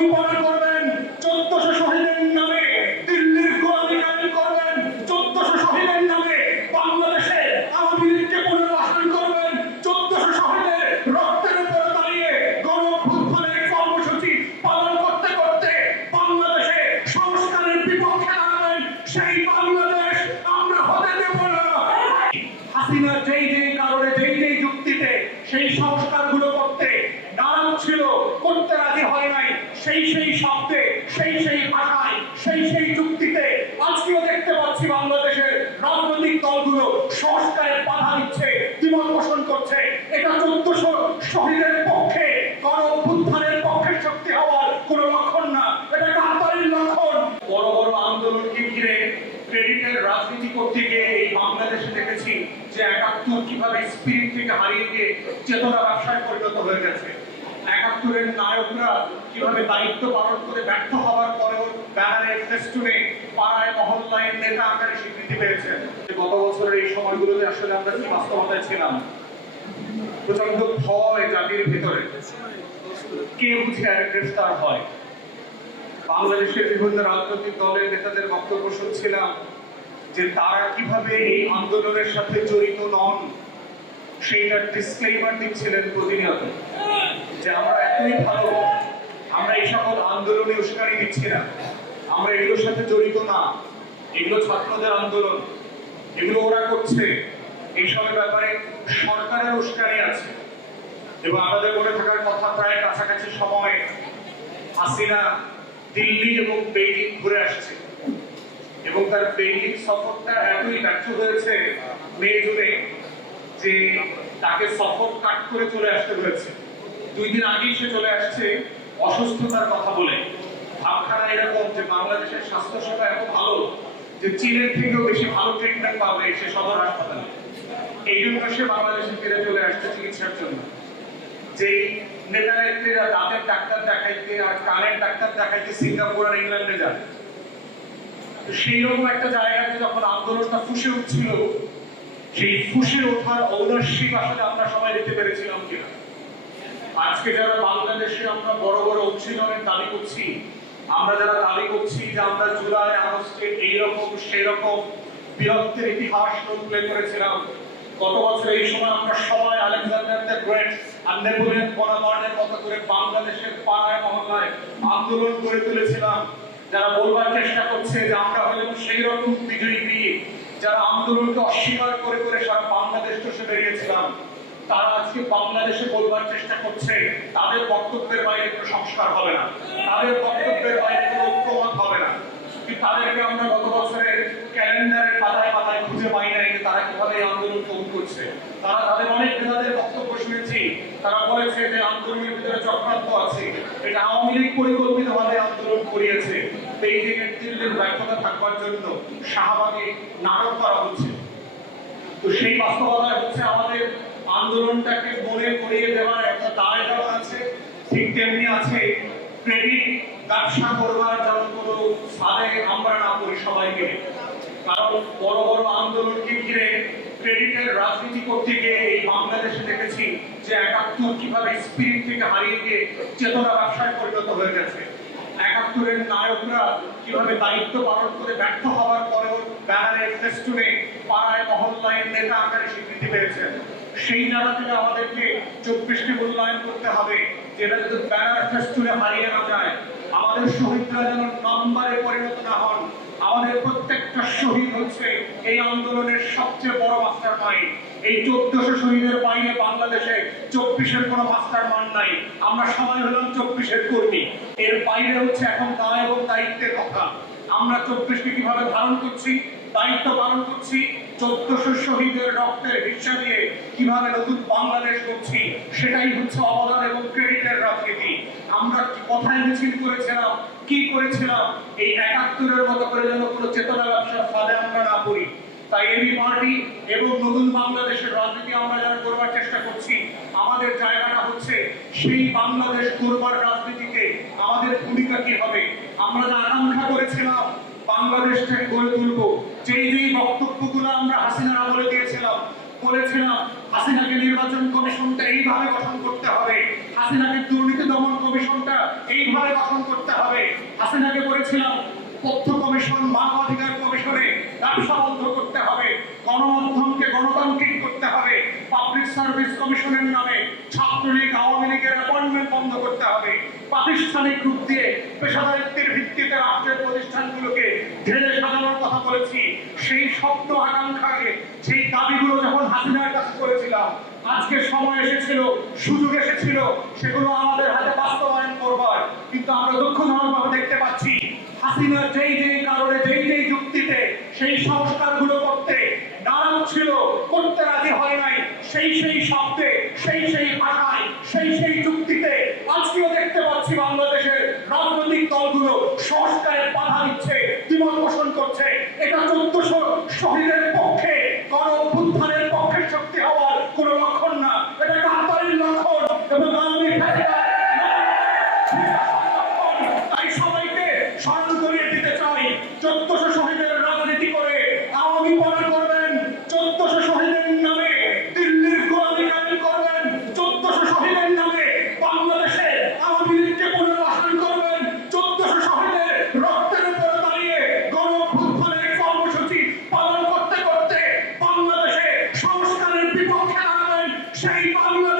বইপড়া করবেন 1400 শহীদের নামে, দিল্লির গোলামি কায়েম করবেন 1400 শহীদের নামে, বাংলাদেশে আওয়ামী লীগকে পুনর্বাসন করবেন 1400 শহীদের রক্তের উপরে দাঁড়িয়ে গণ অভ্যুত্থানের কর্মসূচি পালন করতে করতে বাংলাদেশে সংস্কারের বিপক্ষে দাঁড়াবেন। সেই বাংলাদেশ আমরা হতে দেব না। হাসিনা যেই কারণে যেই যুক্তিতে সেই সংস্কারগুলো করতে নারাজ ছিল, করতে রাজি হয় নাই, সেই শব্দে সেই ভাষায় সেই যুক্তিতে আজকেও দেখতে পাচ্ছি বাংলাদেশের রাজনৈতিক দলগুলো সংস্কারের বাধা দিচ্ছে, দ্বিমত পোষণ করছে। এটা 1400 শহীদের পক্ষে, গণ অভ্যুত্থানের পক্ষে শক্তি হওয়ার কোনো লক্ষণ না, এটা গাদ্দারির লক্ষণ। বড় বড় আন্দোলনকে ঘিরে ক্রেডিটের রাজনীতি করতে গিয়ে এই বাংলাদেশে দেখেছি যে 71 কিভাবে স্পিরিট থেকে হারিয়ে গিয়ে চেতনা ব্যবসায় পরিণত হয়ে গেছে। 71-এর নায়করা কিভাবে দায়িত্ব পালন করে ব্যর্থ হওয়ার পরেও ব্যানারে ফেস্টুনে পাড়ায় মহল্লায় নেতা আকারে স্বীকৃতি পেয়েছেন। গত বছরের এই সময়গুলোতে আসলে আমরা কি বাস্তবতায় ছিলাম? প্রচন্ড ভয় জাতির ভিতরে, কে বুঝে আর গ্রেফতার হয়। বাংলাদেশের বিভিন্ন রাজনৈতিক দলের নেতাদের বক্তব্য শুনছিলাম যে তারা কিভাবে এই আন্দোলনের সাথে জড়িত নন সেইটার ডিসক্লেইমার দিচ্ছিলেন প্রতিনিয়ত, যে আমরা এতই ভালো, আমরা এই সকল আন্দোলনে উস্কানি দিচ্ছি না, আমরা এগুলোর সাথে জড়িত না, এগুলো ছাত্রদের আন্দোলন, এগুলো ওরা করছে, এইসবের ব্যাপারে সরকারের উস্কানি আছে। এবং আমাদের মনে থাকার কথা, প্রায় কাছাকাছি সময়ে হাসিনা দিল্লি এবং বেইজিং ঘুরে আসছে এবং তার বেইজিং সফরটা এতই ব্যর্থ হয়েছে মে জুনে যে তাকে সফর কাট করে চলে আসতে হয়েছে। 2 দিন আগেই সে চলে আসছে অসুস্থতার কথা বলে। ভাবখানা এরকম যে বাংলাদেশের স্বাস্থ্য সেবা এত ভালো যে চীনের থেকেও বেশি ভালো ট্রিটমেন্ট পাবে সে সদর হাসপাতালে। এই জন্য সে বাংলাদেশে ফিরে চলে আসছে চিকিৎসার জন্য। যে নেতা নেত্রীরা দাঁতের ডাক্তার দেখাইতে আর কানের ডাক্তার দেখাইতে সিঙ্গাপুর আর ইংল্যান্ডে যান, তো সেই রকম একটা জায়গাতে যখন আন্দোলনটা ফুসে উঠছিল, সেই ফুসে ওঠার ঔদাসিক আসলে আমরা সবাই দিতে পেরেছিলাম কিনা? আজকে যারা বাংলাদেশে আমরা বড় বড় অংশীদারের দাবি করছি, আমরা যারা দাবি করছি যে আমরা জুলাই আগস্টে এইরকম সেরকম বীরত্বের ইতিহাস রোল প্লে করেছিলাম, গত বছর এই সময় আমরা সবাই আলেকজান্ডার দ্য গ্রেট আর নেপোলিয়ন বোনাপার্টের মতো করে বাংলাদেশের পাড়ায় মহল্লায় আন্দোলন গড়ে তুলেছিলাম। যারা বলবার চেষ্টা করছে যে আমরা হলাম সেই রকম বিজয়ী বীর, যারা আন্দোলনকে অস্বীকার করে করে সারা বাংলাদেশ চষে বেরিয়েছিলাম, তারা আজকে বাংলাদেশে বলবার চেষ্টা করছে তাদের বক্তব্যের বাইরে কোনো সংস্কার হবে না, তাদের বক্তব্যের বাইরে কোনো ঐক্যমত হবে না। কিন্তু তাদেরকে আমরা গত বছরের ক্যালেন্ডারের পাতায় পাতায় খুঁজে পাই নাই যে তারা কিভাবে এই আন্দোলন তৈরি করছে। তারা তাদের অনেক নেতাদের বক্তব্য শুনেছি, তারা বলেছে যে আন্দোলনের ভিতরে চক্রান্ত আছে, এটা আওয়ামী লীগ পরিকল্পিতভাবে আন্দোলন করিয়েছে, বেইজিংয়ের দিল্লির ব্যর্থতা থাকবার জন্য শাহবাগে নাটক করা হচ্ছে। তো সেই বাস্তবতা হচ্ছে আমাদের আন্দোলনটাকে মনে করিয়ে দেওয়ার একটা দায় দেওয়া আছে। ঠিক তেমনি আছে ক্রেডিট ব্যবসা করবার যেন কোনো সাদে আমরা না করি সবাই মিলে। কারণ বড় বড় আন্দোলনকে ঘিরে ক্রেডিটের রাজনীতি করতে গিয়ে এই বাংলাদেশে দেখেছি যে 71 কিভাবে স্পিরিট থেকে হারিয়ে গিয়ে চেতনা ব্যবসায় পরিণত হয়ে গেছে। 71-এর নায়করা কিভাবে দায়িত্ব পালন করে ব্যর্থ হওয়ার পরেও ব্যানারে ফেস্টুনে পাড়ায় মহল্লায় নেতা আকারে স্বীকৃতি পেয়েছেন। সেই জায়গা থেকে আমাদেরকে 24টি মূল্যায়ন করতে হবে, যেটা যদি ব্যানার ফেস্টুনে হারিয়ে না যায়, আমাদের শহীদরা যেন নাম্বারে পরিণত না হন। আমাদের প্রত্যেকটা শহীদ হচ্ছে এই আন্দোলনের সবচেয়ে বড় মাস্টার মাইন্ড। এই 1400 শহীদের বাইরে বাংলাদেশে 24-এর কোনো মাস্টার মাইন্ড নাই। আমরা সবাই হলাম 24-এর কর্মী। এর বাইরে হচ্ছে এখন দায় এবং দায়িত্বের কথা। আমরা 24কে কিভাবে ধারণ করছি, দায়িত্ব পালন করছি, 1400 শহীদের রক্তের হিস্সা দিয়ে কিভাবে নতুন বাংলাদেশ করছি, সেটাই হচ্ছে অবদান এবং ক্রেডিটের রাজনীতি। আমরা কোথায় মিছিল করেছিলাম, কি করেছিলাম, এই 71-এর মতো করে যেন কোনো চেতনা ব্যবসার ফাঁদে আমরা না পড়ি। তাই এবি পার্টি এবং নতুন বাংলাদেশের রাজনীতি আমরা যারা করবার চেষ্টা করছি, আমাদের জায়গাটা হচ্ছে সেই বাংলাদেশ করবার রাজনীতিতে আমাদের ভূমিকা কি হবে। আমরা যা আকাঙ্ক্ষা করেছিলাম বাংলাদেশটাকে গড়ে তুলবো, যেই বক্তব্যগুলো আমরা হাসিনার আমলে দিয়েছিলাম, বলেছিলাম হাসিনাকে নির্বাচন কমিশনটা এইভাবে গঠন করতে হবে, হাসিনাকে দুর্নীতি দমন কমিশনটা এইভাবে গঠন করতে হবে। হাসিনাকে বলেছিলাম তথ্য কমিশন, মানবাধিকার কমিশনে ব্যবসা বন্ধ করতে হবে, গণমাধ্যমকে গণতান্ত্রিক করতে হবে, পাবলিক সার্ভিস কমিশনের নামে ছাত্রলীগ আওয়ামী লীগের অ্যাপয়েন্টমেন্ট বন্ধ করতে হবে, প্রাতিষ্ঠানিক রূপ দিয়ে পেশাদারিত্বের ভিত্তিতে রাষ্ট্রের প্রতিষ্ঠানগুলোকে ঢেলে সাজানোর কথা বলেছি। সেই স্বপ্ন আকাঙ্ক্ষাকে, সেই দাবিগুলো যখন হাসিনার কাছে করেছিলাম, আজকে সময় এসেছিল, সুযোগ এসেছিল সেগুলো আমাদের হাতে বাস্তবায়ন করবার। কিন্তু আমরা দুঃখজনকভাবে দেখতে পাচ্ছি হাসিনা যেই কারণে যেই যুক্তিতে সেই সংস্কারগুলো করতে নারাজ ছিল, করতে রাজি হয় নাই, সেই শব্দে, সেই ভাষায়, সেই যুক্তিতে আজকেও দেখতে পাচ্ছি বাংলাদেশের রাজনৈতিক দলগুলো সংস্কারের বাধা দিচ্ছে, দ্বিমত পোষণ করছে। এটা 1400 শহীদের পক্ষে, গণ অভ্যুত্থানের পক্ষে শক্তি হওয়ার কোন লক্ষণ না, এটা কাতারের লক্ষণ এবং আওয়ামী তাই সবাইকে স্মরণ করিয়ে দিতে চাই, 1400 শহীদের রাজনীতি করে আওয়ামী পড়া করবেন, 1400 শহীদের নামে দিল্লির গোলামি কায়েম করবেন, 1400 শহীদের নামে বাংলাদেশে আওয়ামী লীগকে পুনর্বাসন করবেন, 1400 শহীদের রক্তের উপরে দাঁড়িয়ে গণ অভ্যুত্থানের কর্মসূচি পালন করতে করতে বাংলাদেশে সংস্কারের বিপক্ষে দাঁড়াবেন। সেই বাংলাদেশ